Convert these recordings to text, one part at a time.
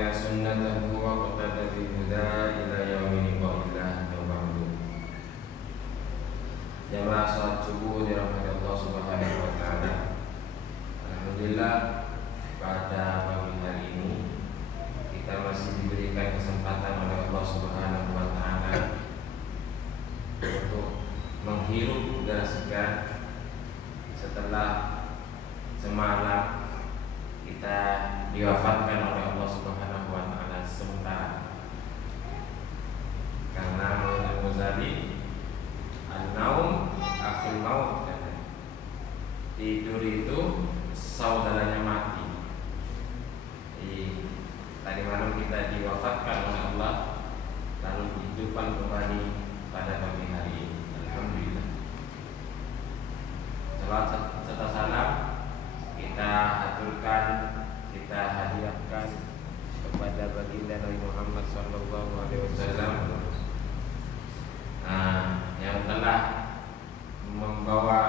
ahya sunnatahu wa qtada bi huda ila yaumil qiyamah wa ba'du. Jamaah salat subuh dirahmati Allah Subhanahu wa taala. Alhamdulillah pada pagi hari ini kita masih diberikan kesempatan oleh Allah Subhanahu wa taala untuk menghirup udara segar setelah semalam kita diwafatkan oleh Allah Subhanahu wa taala sementara. Karena menurut Ghazali, an-naum akhul maut, tidur itu saudaranya mati. Jadi, tadi malam kita diwafatkan oleh Allah, lalu dihidupkan kembali pada pagi hari ini. Alhamdulillah. Salat serta salam kita aturkan, kita hadiahkan kepada baginda Nabi Muhammad SAW, yang telah membawa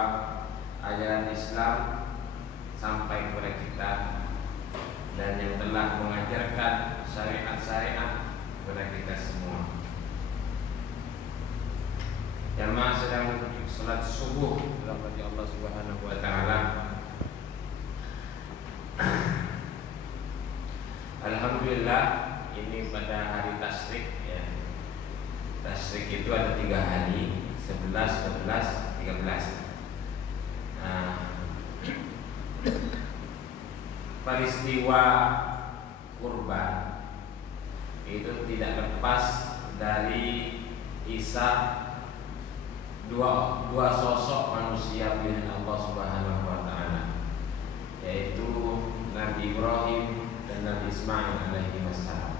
ajaran Islam sampai kepada kita dan yang telah mengajarkan syariat-syariat kepada kita semua. Jamaah sedang salat subuh rahmati Allah Subhanahu wa taala. Alhamdulillah, ini pada hari tasyrik ya. Tasyrik itu ada 3 hari, 11, 12, 13. Peristiwa kurban itu tidak lepas dari kisah dua sosok manusia pilihan Allah Subhanahu wa taala, yaitu Nabi Ibrahim dan Nabi Ismail alaihi wassalam.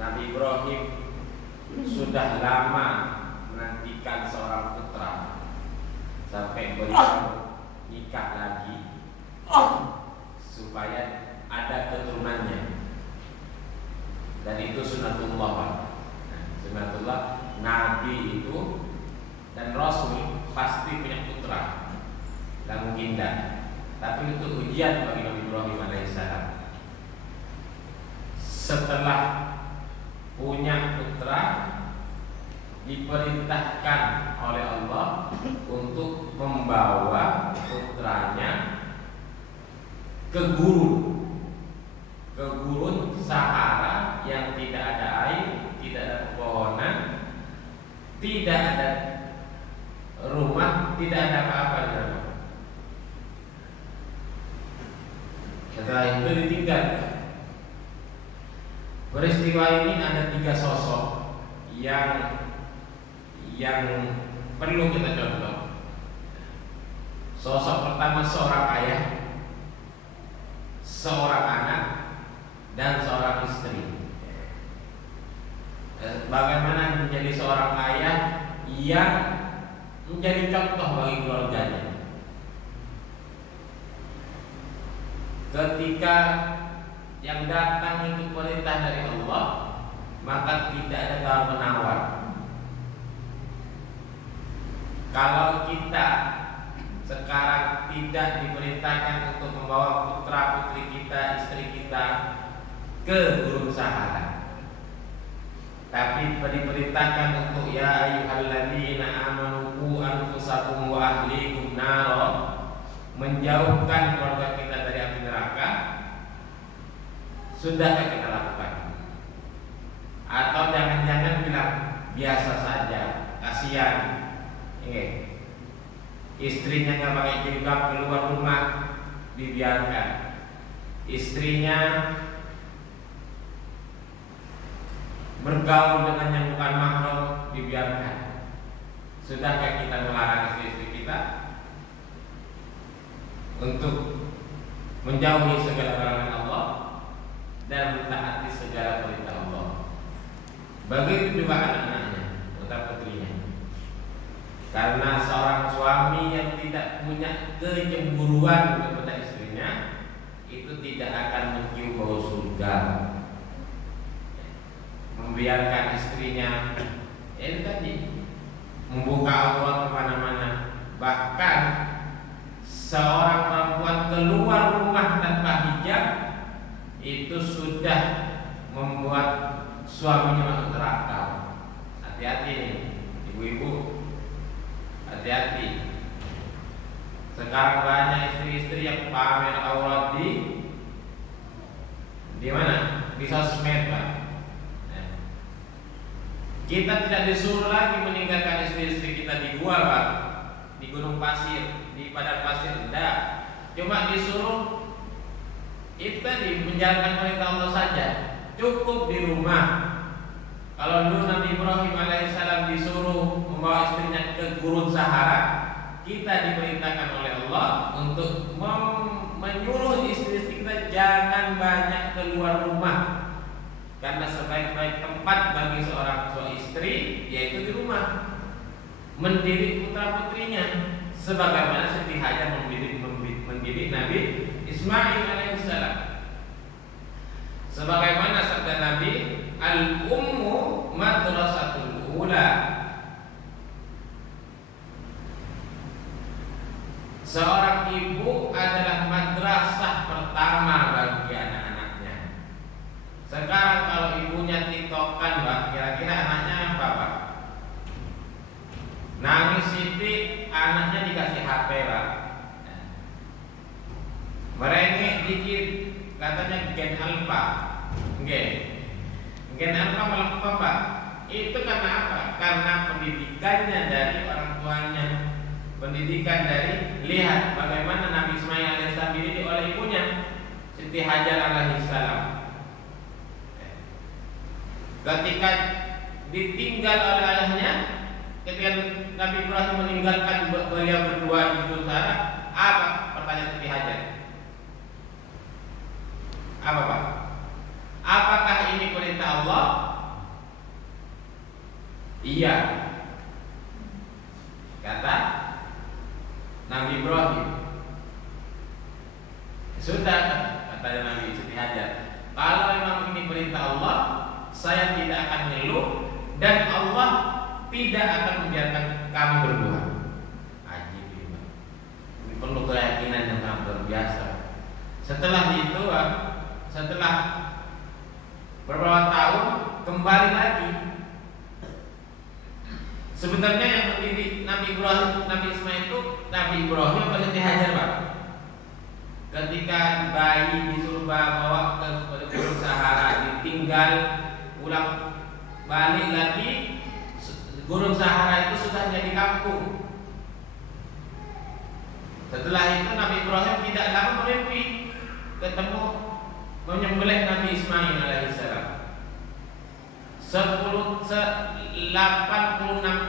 Nabi Ibrahim sudah lama menantikan seorang putra sampai beliau nikah lagi supaya ada keturunannya, dan itu sunatullah, Pak. Sunatullah, Nabi itu dan Rasul pasti punya putra, dan mungkin tidak. Tapi itu ujian bagi Nabi Ibrahim alaihissalam. Setelah punya putra, diperintahkan oleh Allah untuk membawa putranya ke gurun Sahara yang tidak ada air, tidak ada pepohonan, tidak ada rumah, tidak ada apa-apa di sana. Setelah itu ditinggal. Peristiwa ini ada 3 sosok yang perlu kita contoh. Sosok pertama seorang ayah, seorang anak, dan seorang istri. Bagaimana menjadi seorang ayah yang menjadi contoh bagi keluarganya. Ketika yang datang itu perintah dari Allah, maka tidak ada tawar-menawar. Kalau kita sekarang tidak diperintahkan untuk membawa putra putri kita, istri kita ke gurun Sahara, tapi diperintahkan untuk ya ayyuhalladzina amanu qu anfusakum wa ahlikum naro, menjauhkan keluarga kita dari api neraka, sudahkah kita lakukan? Atau jangan-jangan bilang biasa saja, kasihan, istrinya nggak pakai jilbab keluar rumah, dibiarkan. Istrinya bergaul dengan yang bukan mahram, dibiarkan. Sudahkah kita melarang istri-istri kita untuk menjauhi segala larangan Allah dan mentaati segala perintah Allah? Begitu juga anak-anaknya, putra-putrinya. Karena seorang suami yang tidak punya kecemburuan kepada istrinya, itu tidak akan mencium bau surga. Membiarkan istrinya itu tadi membuka aurat kemana-mana. Bahkan seorang perempuan keluar rumah tanpa hijab suaminya masuk neraka. Hati-hati nih, ibu-ibu, hati-hati. Sekarang banyak istri-istri yang pamer aurat di mana? Di sosmed, Pak. Kita tidak disuruh lagi meninggalkan istri-istri kita di gua, Pak, di gunung pasir, di padang pasir, tidak. Cuma disuruh itu tadi menjalankan perintah Allah saja. Cukup di rumah. Kalau dulu Nabi Ibrahim alaihissalam disuruh membawa istrinya ke gurun Sahara, kita diperintahkan oleh Allah untuk menyuruh istri-istri kita jangan banyak keluar rumah, karena sebaik-baik tempat bagi seorang istri yaitu di rumah, mendidik putra putrinya, sebagaimana Siti Hajar mendidik Nabi Ismail alaihissalam. Sebagaimana sabda Nabi, al-ummu madrasatul ula. Seorang ibu adalah madrasah pertama bagi anak-anaknya. Sekarang kalau ibunya tiktokan, Pak, kira-kira anaknya apa, Pak? Nangis Siti, anaknya dikasih HP, Pak. Merengek dikit, katanya gen alfa. Gen alfa malah apa, Pak? Itu karena apa? Karena pendidikannya dari orang tuanya. Pendidikan dari, lihat bagaimana Nabi Ismail alaihissalam dididik oleh ibunya Siti Hajar alaihissalam. Ketika ditinggal oleh ayahnya, ketika Nabi Ibrahim meninggalkan beliau berdua di Gurun Sahara, apa pertanyaan Siti Hajar? Apa, Pak? Apakah ini perintah Allah? Iya, kata Nabi Ibrahim. Sudah, kata Nabi Siti Hajar, kalau memang ini perintah Allah, saya tidak akan ngeluh dan Allah tidak akan membiarkan kami berdua. Ajib, ini perlu keyakinan yang sangat luar biasa. Setelah itu, setelah beberapa tahun kembali lagi. Sebenarnya yang mendidik Nabi Ibrahim, Nabi Ismail itu Nabi Ibrahim atau Siti Hajar, Pak? Ketika bayi disuruh bawa ke Gurun Sahara, ditinggal, pulang balik lagi, Gurun Sahara itu sudah jadi kampung. Setelah itu Nabi Ibrahim tidak lama bermimpi ketemu menyembelih Nabi Ismail alaihissalam. 86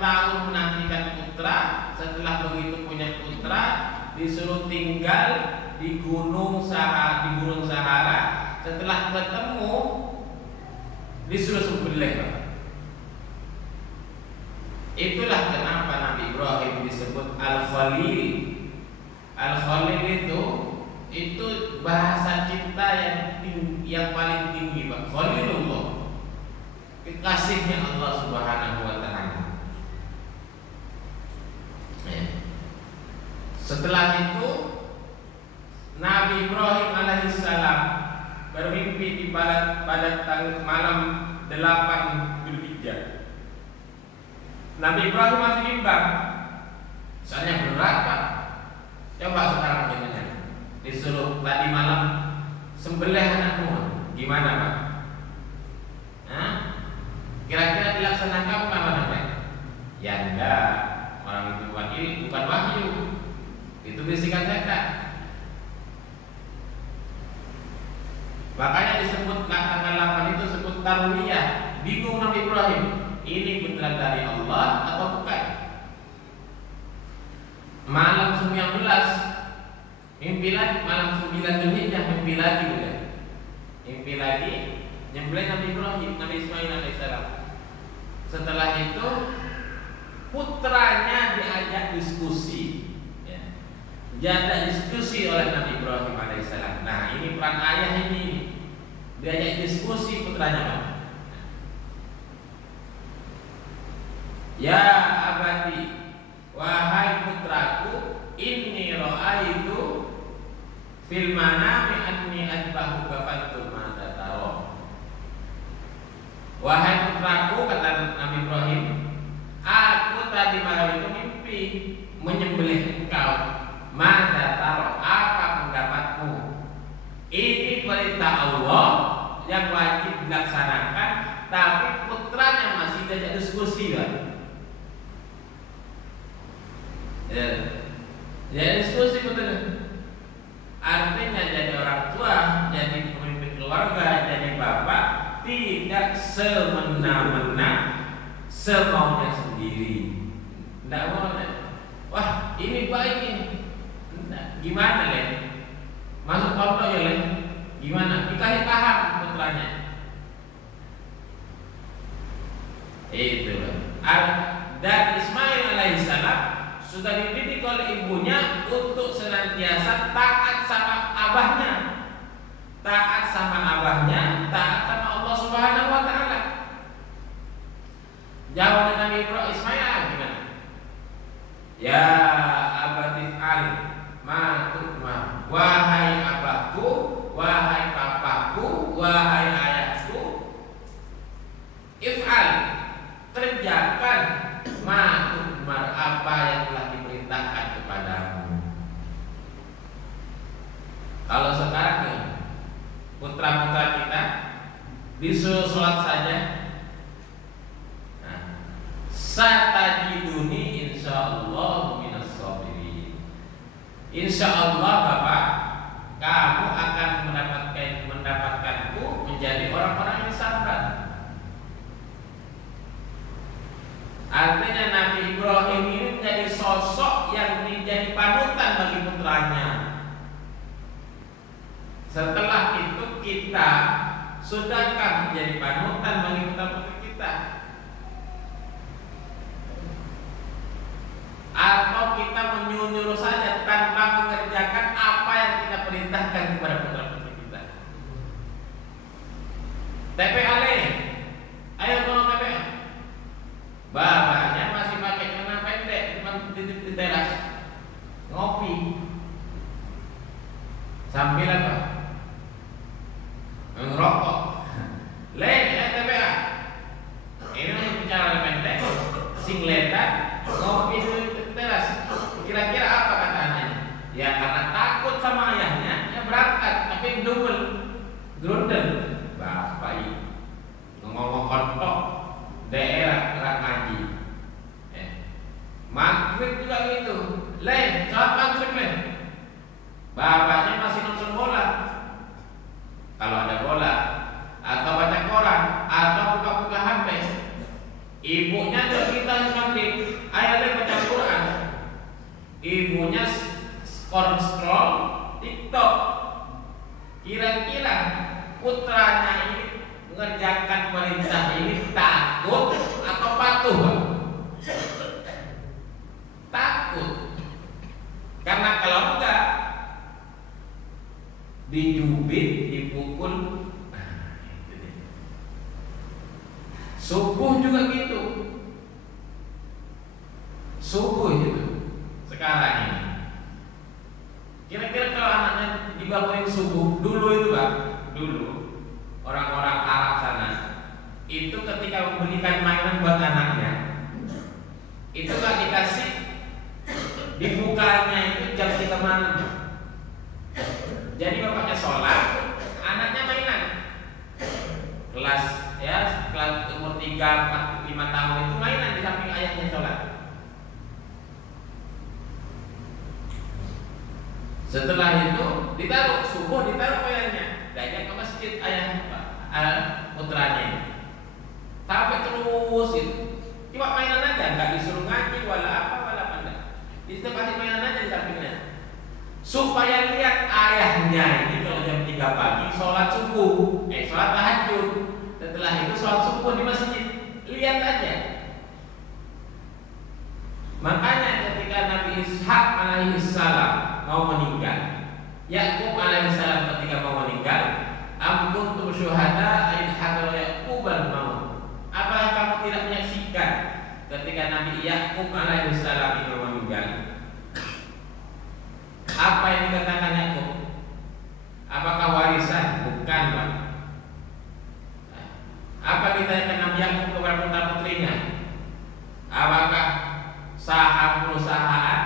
tahun menantikan putra. Setelah begitu punya putra, disuruh tinggal di Gurun Sahara. Setelah ketemu, disuruh sembelih. Itulah kenapa Nabi Ibrahim disebut Al-Khalil. Al-Khalil itu bahasa cinta yang paling tinggi, Pak. Khalilullah, kekasihnya Allah Subhanahu wa ta'ala. Setelah itu Nabi Ibrahim alaihissalam bermimpi di pada malam 8 Dzulhijjah. Nabi Ibrahim masih bimbang, soalnya berat, Pak. Coba sekarang gimana? Disuruh tadi malam sembelih anakmu, gimana, Pak? Kira-kira dilaksanakan apa, Pak? Ya enggak, orang itu bukan wahyu, itu bisikan setan. Makanya disebut tanggal 8 itu sebut tarwiyah. Bingung Nabi Ibrahim, ini beneran dari Allah atau bukan? Malam 19 mimpi lagi, malam 9 Dzulhijjah mimpi lagi, bukan? Mimpi lagi nyembelih Nabi Ibrahim, Nabi Ismail alaihissalam. Setelah itu putranya diajak diskusi, diajak diskusi oleh Nabi Ibrahim alaihissalam. Nah, ini peran ayah ini, diajak diskusi putranya, Pak. Ya abadi, wahai putraku, inni ra'aitu fil manami anni adbahuka fantur ma tatara. Wahai semena-mena semaunya sendiri. Tidak boleh. Wah, ini baik ini. Gimana leh? Masuk pondok ya leh? Gimana? Dikasih paham putranya. Itu. Dan Ismail alaihissalam sudah dididik oleh ibunya untuk senantiasa taat sama abahnya, taat sama abahnya, taat sama Allah Subhanahu Wa Taala. Jawaban Nabi Ibrahim Ismail gimana? Ya abatif ali ma tukma, wahai abahku, wahai papaku, wahai ayahku, if'al, kerjakan ma tukmar, apa yang telah diperintahkan kepadamu. Kalau sekarang nih putra-putra kita disuruh sholat saja, satajiduni insyaallah minas sabirin. Insyaallah Bapak, kamu akan mendapatkanku menjadi orang-orang yang sabar. Artinya Nabi Ibrahim ini menjadi sosok yang menjadi panutan bagi putranya. Setelah itu kita sudahkah menjadi panutan bagi putra-putri kita? Atau kita menyuruh saja tanpa mengerjakan apa yang kita perintahkan kepada putra-putri kita? TPA ayo tolong TPA. Bapaknya masih pakai celana pendek di teras ngopi sambil apa? Ngerokok. TPA. Ini masih bicara pendek, singletan, ngopi di teras. Kira-kira apa kata anaknya? Ya karena takut sama ayahnya, ya berangkat tapi double grundel. Bapak ini ngomong kontok daerah Ramadhi. Maghrib juga gitu. Saat maghrib bapaknya masih nonton bola. Kalau ada bola atau baca koran atau buka-buka HP, ibunya kita maghrib, ayah baca Quran, ibunya scroll TikTok. Kira-kira putranya ini mengerjakan perintah ini takut atau patuh? Takut. Karena kalau enggak dijubit, dipukul. Subuh juga gitu. Subuh gitu. Sekarang ini kira-kira kalau anaknya dibangunin subuh dulu itu Pak, dulu orang-orang Arab sana itu ketika membelikan mainan buat anaknya itu gak dikasih, dibukanya itu jam 3 malam. Jadi bapaknya sholat, anaknya mainan. Kelas umur 3, 4, 5 tahun itu mainan di samping ayahnya sholat. Setelah itu ditaruh subuh, ditaruh ayahnya, diajak ke masjid ayah putranya ini. Sampai terus itu. Cuma mainan aja, nggak disuruh ngaji wala apa enggak. Itu pasti mainan aja di sampingnya. Supaya lihat ayahnya ini kalau jam 3 pagi sholat subuh, sholat tahajud. Setelah itu sholat subuh di masjid. Lihat aja. Makanya ketika Nabi Ishak alaihissalam mau meninggal, Yakub alaihissalam ketika mau meninggal, am kuntum syuhada id hadara Yaqub al-maut. Apakah kamu tidak menyaksikan ketika Nabi Yakub alaihissalam itu meninggal? Apa yang dikatakan Yakub? Apakah warisan? Bukan, Pak. Apa kita Nabi Yakub kepada putra putrinya? Apakah saham perusahaan?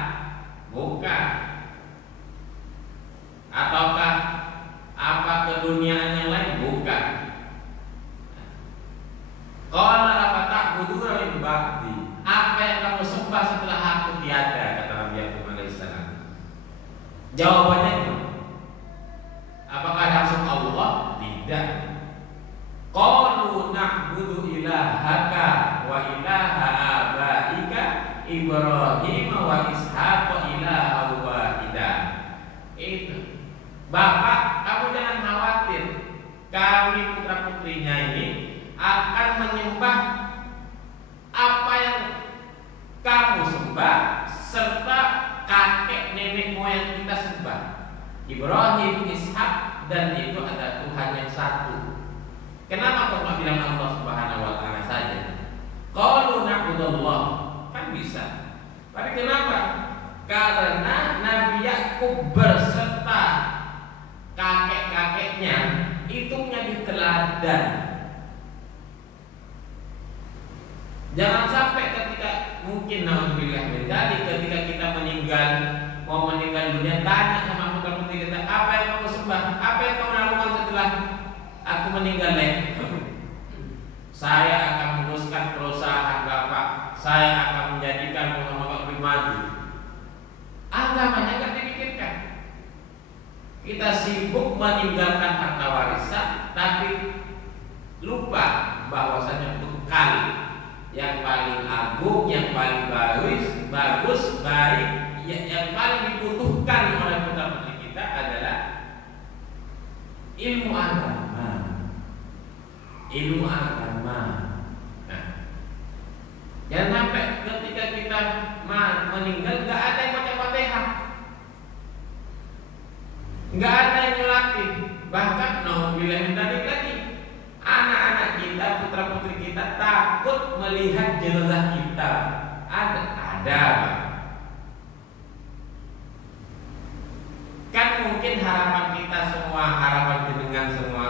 Bukan. Ataukah apa keduniaan yang lain? Bukan. Qala apa ta'buduna min ba'di? Apa yang kamu sembah setelah aku tiada, kata Nabi Yakub alaihissalam. Jawabannya Bapak, kamu jangan khawatir, kami putra putrinya ini akan menyembah apa yang kamu sembah serta kakek nenek moyang kita sembah, Ibrahim, Ishak, dan itu ada Tuhan yang satu. Kenapa kau nggak bilang Allah Subhanahu Wa Taala saja? Qalu na'budullah, kan bisa. Tapi kenapa? Karena Nabi Yakub berserta kakek-kakeknya itu menjadi teladan. Jangan sampai ketika mungkin naudzubillah min dzalik, ketika kita mau meninggal dunia, tanya sama putra putri kita, apa yang kamu sembah, apa yang kamu lakukan setelah aku meninggal? Saya akan meneruskan perusahaan bapak, saya akan menjadikan bapak lebih maju. Agamanya nggak dipikirkan. Kita sibuk meninggalkan harta warisan, tapi lupa bahwasanya bekal yang paling agung, yang paling bagus, baik, yang paling dibutuhkan oleh putra putri kita adalah ilmu agama. Ilmu agama. Nah, jangan sampai ketika kita meninggal nggak ada yang baca Fatihah, nggak ada yang melatih. Bahkan naudzubillah min dzalik lagi, anak-anak kita, putra putri kita takut melihat jenazah kita. Ada. Kan mungkin harapan kita semua, harapan jenengan semua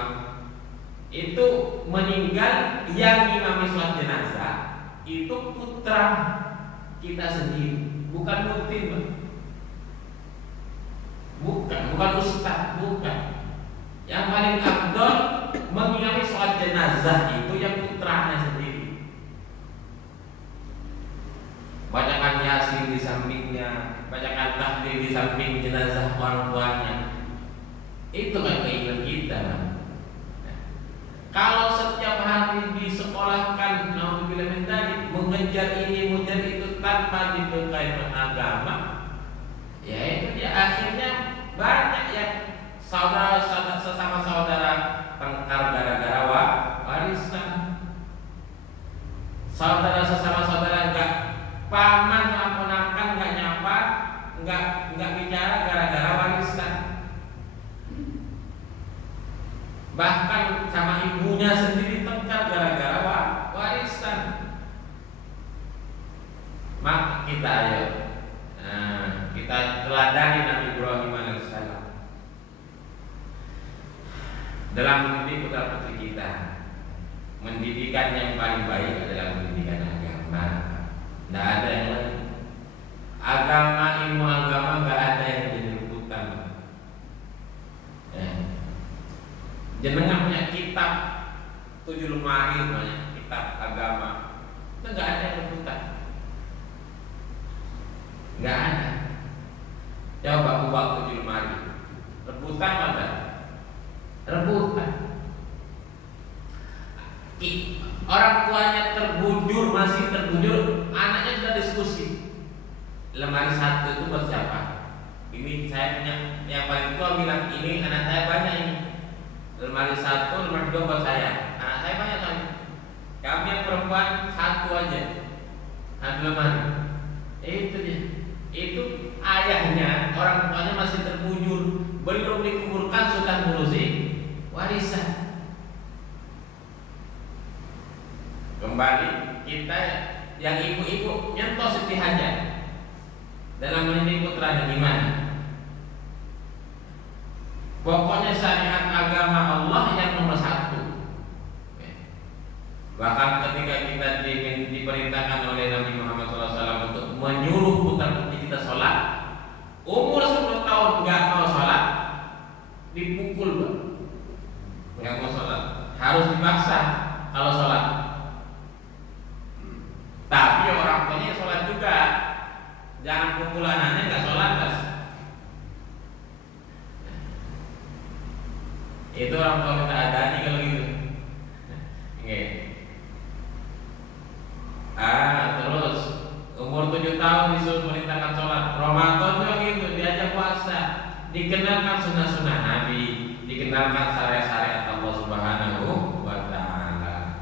itu meninggal yang imami sholat jenazah itu putra kita sendiri, bukan mutim, bukan ustaz, bukan. Yang paling afdol mengimami sholat jenazah itu yang putranya sendiri. Bacakan Yasin di sampingnya, bacakan takbir di samping jenazah orang tuanya. Itu kan keinginan kita. Kalau setiap hari disekolahkan, naudzubillah min dzalik, mengejar ini, mengejar itu tanpa dibekali agama, ya itu dia akhirnya banyak yang sesama saudara tengkar gara-gara warisan. Saudara sesama saudara enggak paman sama ponakan enggak nyapa, enggak bicara gara-gara warisan. Bahkan sama ibunya sendiri tengkar gara-gara warisan. Maka kita ayo, kita teladani Nabi Ibrahim alaihissalam dalam mendidik putra putri kita. Mendidikan yang paling baik adalah pendidikan agama. Tidak ada yang lain. Agama, ilmu agama nggak ada yang jadi rebutan. Jenengan punya kitab 7 lemari, banyak kitab agama, itu nggak ada yang rebutan. Nggak ada. Coba buat 7 lemari, rebutan mana? Rebutan. Orang tuanya terbujur, masih terbujur, anaknya sudah diskusi. Lemari 1 itu buat siapa? Ini saya punya, yang paling tua bilang ini anak saya banyak ini. Lemari 1, lemari 2 buat saya. Anak saya banyak kan. Kami yang perempuan 1 aja. 1 lemari. Itu dia. Itu ayahnya, orang tuanya masih terbujur, belum dikuburkan sudah ngurusi warisan. Kembali kita yang ibu-ibu nyentuh Siti Hajar dalam mendidik putranya gimana? Pokoknya syariat agama Allah yang nomor 1. Bahkan ketika kita diperintahkan oleh Nabi Muhammad SAW untuk menyuruh putra putri kita sholat, umur 10 tahun nggak mau sholat, dipukul, nggak mau sholat, harus dipaksa kalau sholat. Tapi orang tuanya sholat juga, jangan pukul anaknya nggak sholat mas. Itu orang tua kita adani kalau gitu. Terus umur 7 tahun disuruh merintahkan sholat. Ramadan juga gitu, diajak puasa, dikenalkan sunnah-sunnah sunnah Nabi, dikenalkan syariat-syariat Allah Subhanahu wa taala.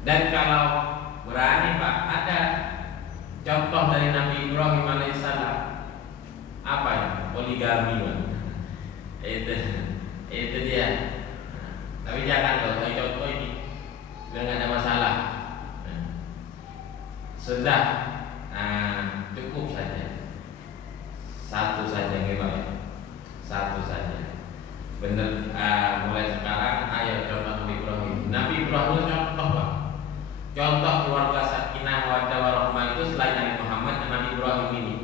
Dan kalau berani Pak, ada contoh dari Nabi Ibrahim alaihissalam. Apa ya? Poligami Pak. Itu dia. Tapi jangan loh, saya contoh ini biar nggak ada masalah. Sudah, cukup saja. Satu saja gimana? Satu saja. Bener, mulai sekarang ayo contoh Nabi Ibrahim. Nabi Ibrahim itu contoh Pak. Contoh keluarga sakinah mawaddah warahmah itu selain Nabi Muhammad dan Nabi Ibrahim ini.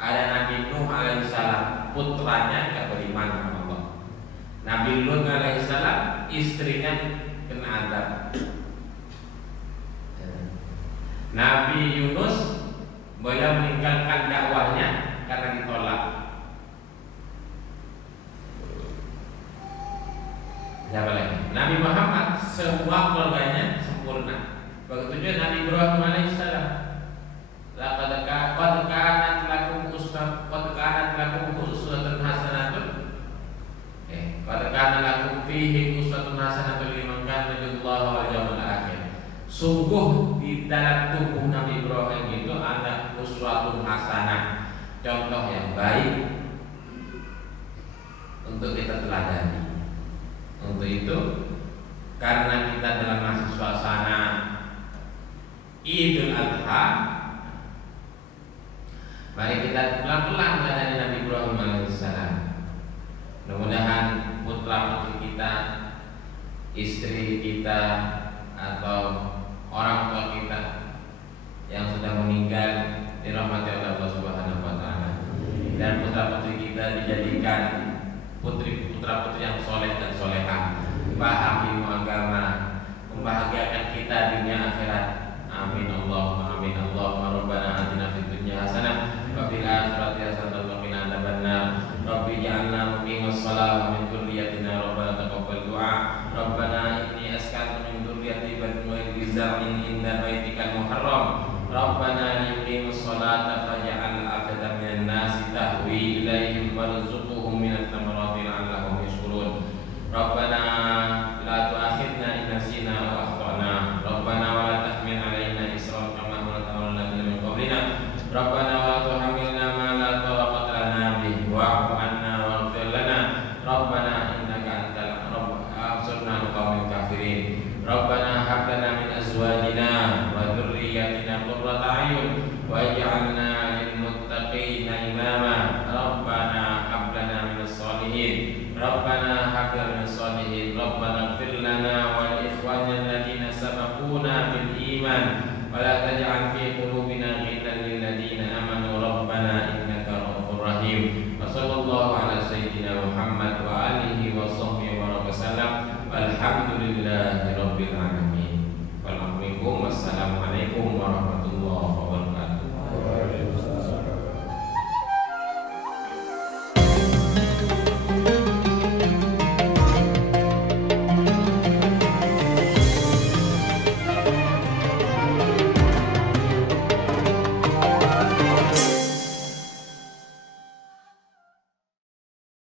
Ada Nabi Nuh alaihissalam, putranya nggak beriman sama Allah. Nabi Lut alaihissalam, istrinya kena azab. Nabi Yunus beliau meninggalkan dakwahnya karena ditolak. Siapa lagi? Nabi Muhammad semua keluarganya sempurna. Begitu juga Nabi Ibrahim alaihissalam. Qad kanat lakum uswatun hasanatun. Qad kana lakum fihi uswatun hasanatun liman kana yarjullaha wal yawmal akhir. Sungguh di dalam tubuh Nabi Ibrahim itu ada uswatun hasanah, contoh yang baik untuk kita teladani. Untuk itu, karena kita dalam masih suasana Idul Adha, mari kita pelan-pelan meladani Nabi Ibrahim alaihissalam. Mudah-mudahan putra putri kita, istri kita, atau orang tua kita yang sudah meninggal dirahmati oleh Allah Subhanahu wa taala, dan putra putri kita dijadikan putra-putri yang soleh dan solehah, paham ilmu agama, membahagiakan kita dunia akhirat. Amin Allahumma amin. Allahumma rabbana atina fid dunya hasanah wa fil akhirati hasanah wa qina adzabannar. Rabbi ij'alna muqimas shalah wa min dzurriyyatina rabbana taqabbal du'a. Rabbana inni askantu min dzurriyyati bi zar'in inda baitikal muharram. Rabbana yuqimus sholata faj'al afdatan minan nasi tahwi ilaihim warzuqhum minat thamarati la'allahum yashkurun. Rabbana la tu'akhidna in nasina aw akhtana. Rabbana wa la tahmil 'alaina isran kama hamaltahu 'alal ladzina min qablina. Rabbana wa la tuhammilna ma la taqata lana bihi wa'fu 'anna waghfir lana. Rabbana innaka antal ansurna 'alal qaumil kafirin. Rabbana hab lana min azwajina wa dhurriyyatina qurrata a'yun waj'alna lil muttaqina imama. Rabbana hab lana minas sholihin. Rabbana hab lana minas sholihin. Rabbana ighfir lana wa li ikhwanina alladziina sabaquna bil iman wa la taj'al fi